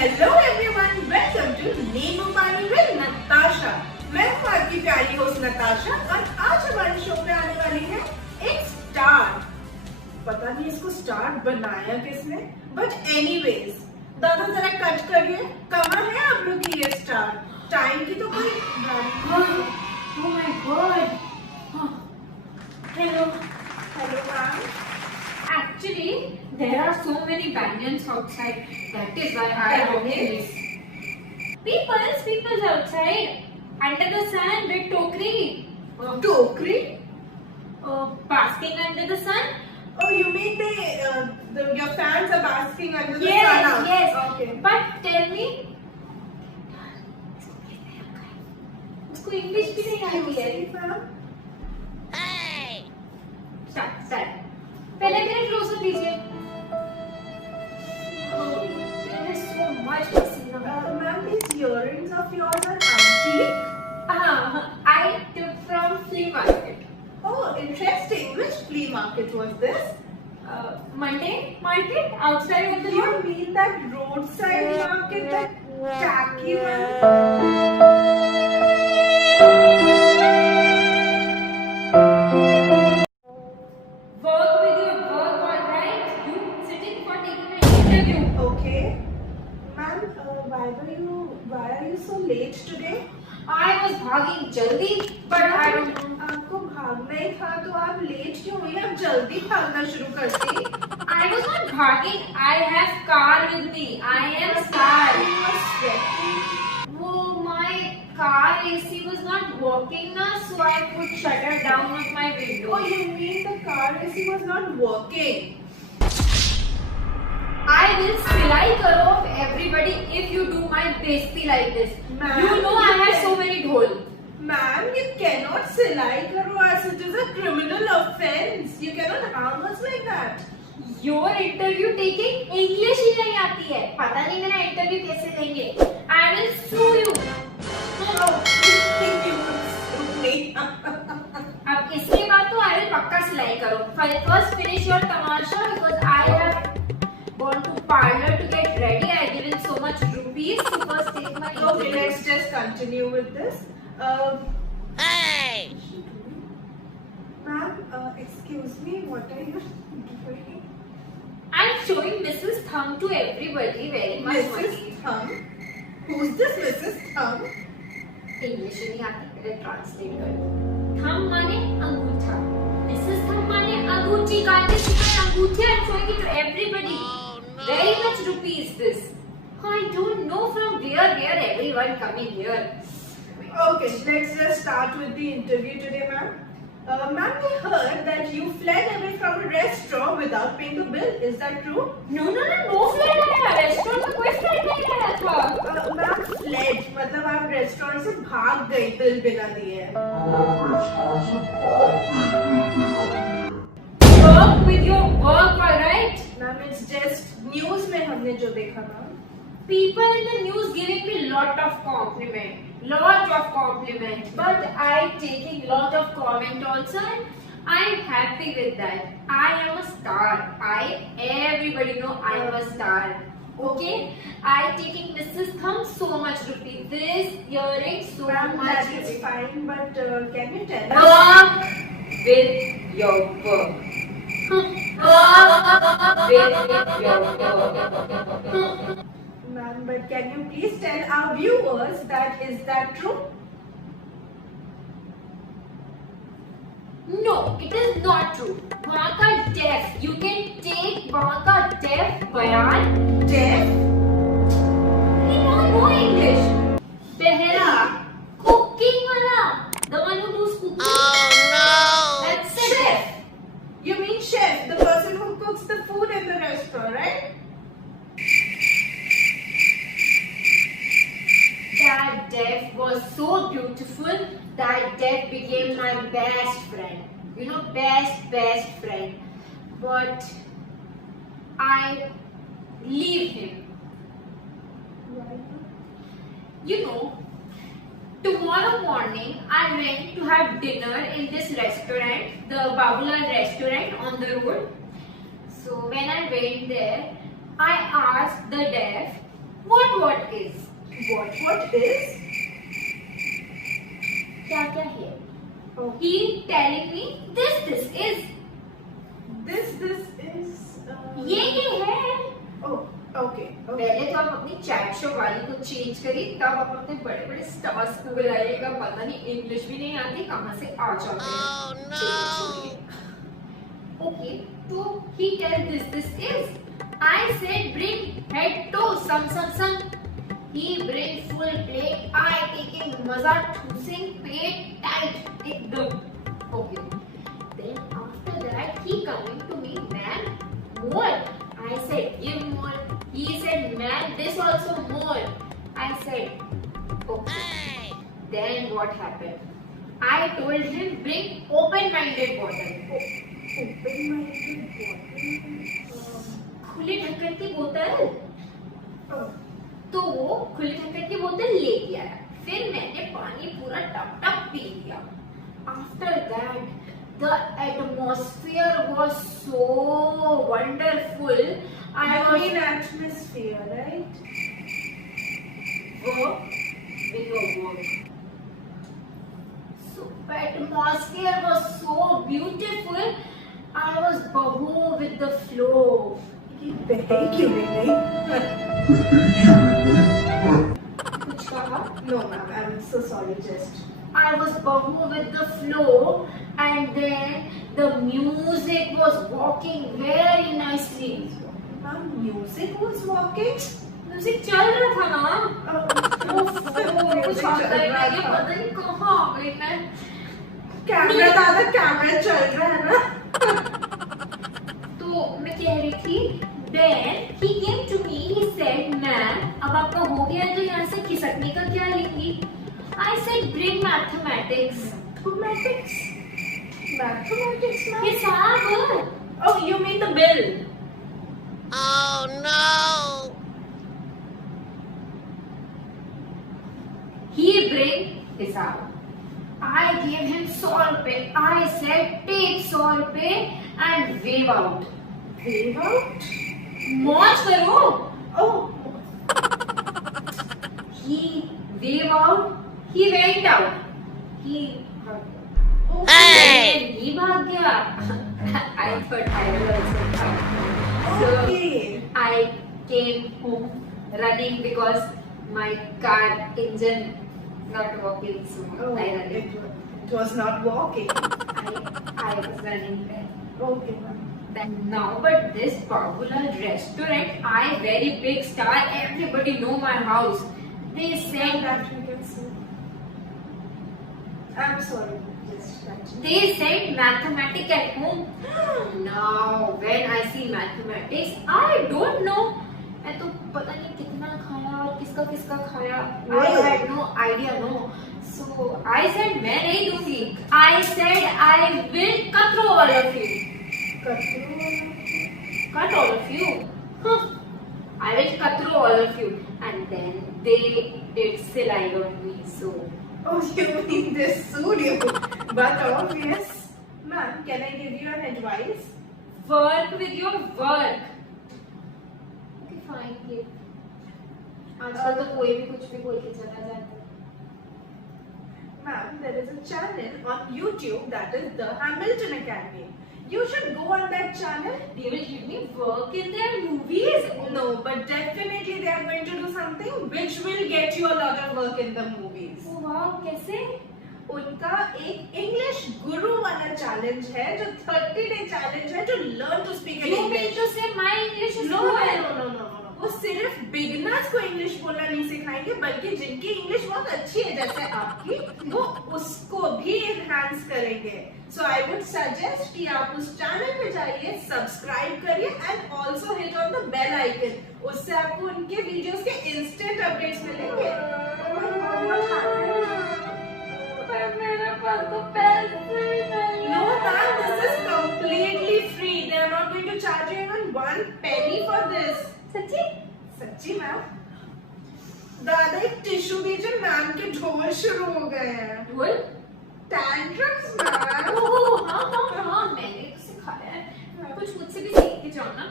Hello everyone, welcome to नींबू पानी with Natasha. मैं हूँ आपकी प्यारी होस्ट नताशा और आज हमारे शो पे आने वाली है एक स्टार। पता नहीं इसको स्टार बनाया किसने, बट एनीवेज दादा जरा कट करिए, कहाँ है आप लोग की ये स्टार? टाइम की तो कोई Oh my god! Hello. Hello ma'am. Actually, there are so many banyans outside. That is why I am this. People's outside. Under the sun with tokri. टोकरी? Basking under the sun. Oh, you mean your fans are basking under the Yes, sun now? yes. Okay. But tell me. उसको English भी नहीं आती है. Excuse me, ma'am. Start. पहले मेरे close up दीजिए. There is so much missing now. Ma'am, these earrings of yours are antique. I took from flea market. Oh, interesting. Which flea market was this? Monday market outside of the You road. mean that roadside market, that tacky one? Work with your work, alright? You sitting for taking an interview. Okay. Ma'am, why are you so late today? I was भागी जल्दी, but I don't know. आपको भागना ही था तो आप late क्यों हुई? आप जल्दी भागना शुरू करती। I was not भागing. I have car with me. I am star. You were sweating. Oh, my car AC was not working now, so I put shutter down of my window. Oh, you mean the car AC was not working? I will silai karo of everybody if you do my besti like this. Ma'am, You know I have so many dhol. Ma'am, you cannot silai karo us. It is a criminal offense. You cannot harm us like that. Your interview taking English ही नहीं आती है. पता नहीं मेरा interview कैसे लेंगे. I will sue you. Oh, you think you would sue me? अब इसके बाद तो I will पक्का सिलाई करो. First finish your tamasha because I have gone to parlor to get ready. I given so much rupees to first take my Okay, interview. let's just continue with this. Hey! Ma'am, excuse me, what are you doing? I'm showing Mrs. Thumb to everybody very much Mrs. money. Thumb? Who's this Mrs. Thumb? English नहीं आती पहले translate कर. Thumb माने अंगूठा. Mrs. Thumb माने अंगूठी काटने से मैं अंगूठे I'm showing it to everybody. Very much rupees this. I don't know from where everyone coming here. Okay, let's just start with the interview today, ma'am. Ma'am, we heard that you fled away from a restaurant without paying the bill. Is that true? No flight आया. Restaurant में कोई flight नहीं आया था. Ma'am, fled मतलब आप restaurant से भाग गई बिल बिना दिए। Work with your work, alright? Ma'am, it's just news में हमने जो देखा ना। People in the news giving me lot of compliment, but I taking lot of comment also, and I am happy with that. I am a star. Everybody know I am a star. Okay, I taking Mrs. Thumb so much rupees. This earring so Ma'am, much that is rupees. fine, but can you tell us? Work with your work. Work with your work. Ma'am, but can you please tell our viewers that is that true? No, it is not true. वहाँ का deaf, you can take वहाँ का deaf बयान. Deaf? You don't know English. बहरा, cooking वाला, the one who does cooking. Oh no! That's a Chef. deaf. You mean chef, the person who cooks the food in the restaurant, right? That deaf was so beautiful. That deaf became my best friend. You know, best friend. But I leave him. You know, tomorrow morning I went to have dinner in this restaurant, the Babulal restaurant on the road. So when I went there, I asked the deaf, what what is? What is? क्या क्या है? Oh, He telling me this is. this is. ये है. Oh, okay. पहले तो आप अपनी chat show वाली को चेंज करिए, तब आप अपने बड़े बड़े स्टार्स को बुलाइएगा. पता नहीं इंग्लिश भी नहीं आती, कहाँ से आ जाते हैं. ओके, तो he tell this is. I said bring head to some. He bring full plate. I taking मजा ठूसिंग पेट टाइट एकदम. Okay. Then after that he coming to me, man, more. I said give more. He said man, this also more. I said okay. Then what happened? I told him bring open-minded bottle. Open-minded bottle. खुले ढक्कन की बोतल. Oh. तो वो खुले ढक्कन की बोतल लेके आया. फिर मैंने पानी पूरा टप पी लिया. After that, the atmosphere was so wonderful. I was in atmosphere, right? work with your work. So the atmosphere was so beautiful. I was bahu with the flow. Thank you, कुछ कहा? No, ma'am. I'm so sorry. Just. I was bahu with the flow, and then the music was walking very nicely. Ma'am, music was walking. Music चल रहा था ना. कुछ आता है ना, ये पता नहीं कहाँ आ गई मैं. कैमरा चल रहा है ना. तो मैं कह रही थी, then he came to me, he said, ma'am, अब आपका हो गया तो यहाँ से खिसकने का क्या लेंगी? I said, bring mathematics. Mathematics, ma'am. हिसाब. Oh, you mean the bill? Oh no! He bring हिसाब. I gave him 100 रुपए. I said, take 100 रुपए and wave out. Wave out? मौज करो. Oh. He wave out. He went out. He Hey! he भाग गया. I thought I will also come. So Okay. I came home running because my car engine not working. So Oh, I ran. it was not walking. I was running there. Okay, ma'am. Then now, but this popular restaurant, I very big star. Everybody know my house. They said That we can see. I'm sorry. Just touch. they said mathematics at home. Now when I see mathematics, I don't know. मैं तो पता नहीं कितना खाया और किसका किसका खाया. I had no idea, no. So I said मैं नहीं दूंगी. I said I will cut through all of you. Cut all of you. Huh. I will cut through all of you. And then they did silai on me. So Oh, you mean this studio? But obvious. Ma'am, can I give you an advice? work with your work. Okay, fine. ये आजकल तो कोई भी कुछ भी बोल के चला जाता है. Ma'am, there is a channel on YouTube that is the Hamilton Academy. You should go on that channel. They will give me work in their movies. No, but definitely they are going to do something which will get you a lot of work in the movies. Oh wow, कैसे? उनका एक English गुरु वाला challenge है जो 30-day challenge है जो learn to speak You mean English. to say my English is no good? No no no no, वो सिर्फ बिगिनर्स को इंग्लिश बोलना नहीं सिखाएंगे बल्कि जिनकी इंग्लिश बहुत अच्छी है जैसे आपकी, वो उसको भी एनहांस करेंगे. सो आई वुड सजेस्ट कि आप उस चैनल पे जाइए, सब्सक्राइब करिए and also hit on the bell icon. उससे आपको उनके वीडियोस के इंस्टेंट अपडेट्स मिलेंगे. पर मेरे पास तो पैसे ही नहीं No, है. ma'am, this is completely free. They are not going to charge you even 1 penny for this. सच्ची? सच्ची मैम. दादा एक टिश्यू दीजिए, मैम के ढोल शुरू हो गए हैं. बोल. Tantrums ma'am. ओह हाँ हाँ हाँ, मैंने तो सिखाया है. कुछ मुझसे भी सीख के जाओ ना.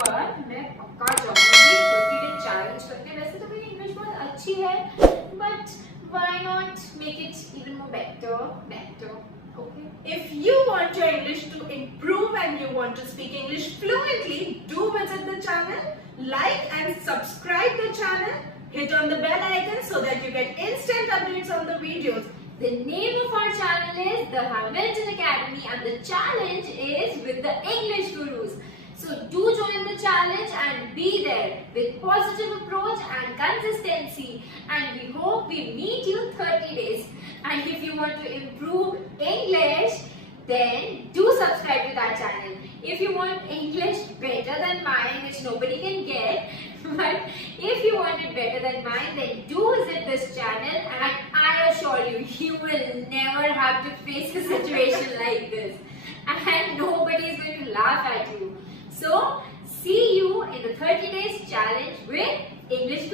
पर मैं पक्का जाऊंगी 30 दिन चैलेंज करने. वैसे तो मेरी अच्छी है, but why not make it even more better? Okay. If you want your English to improve and you want to speak English fluently, do visit the channel, like and subscribe the channel, hit on the bell icon so that you get instant updates on the videos. The name of our channel is The Hamilton Academy and the challenge is with the English Gurus. So do join the challenge and be there with positive approach and consistency, and we hope we meet you 30 days. And if you want to improve English, then do subscribe to that channel. If you want English better than mine, which nobody can get, but if you want it better than mine, then do visit this channel, and I assure you, you will never have to face a situation like this, and nobody is going to laugh at you. So, see you in the 30 days challenge with English